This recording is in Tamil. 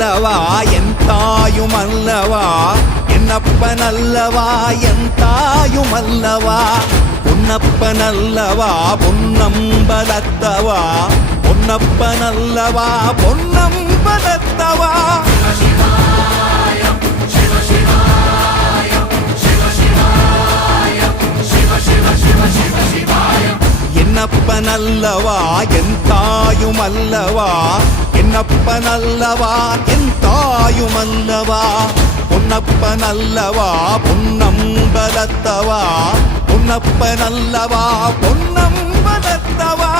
அல்லவா என் தாயும் அல்லவா என்னப்பன் அல்லவா என் தாயும் அல்லவா பொன்னப்பன் அல்லவா பொன்னம்பலத்தவா பொன்னப்பன் அல்லவா பொன்னம்பலத்தவா என்னப்பன் அல்லவா என் தாயும் அல்லவா என்னப்பன் அல்லவா என் தாயும் அல்லவா பொன்னப்பன் அல்லவா பொன்னம்பலத்தவா பொன்னப்பன் அல்லவா பொன்னம்பலத்தவா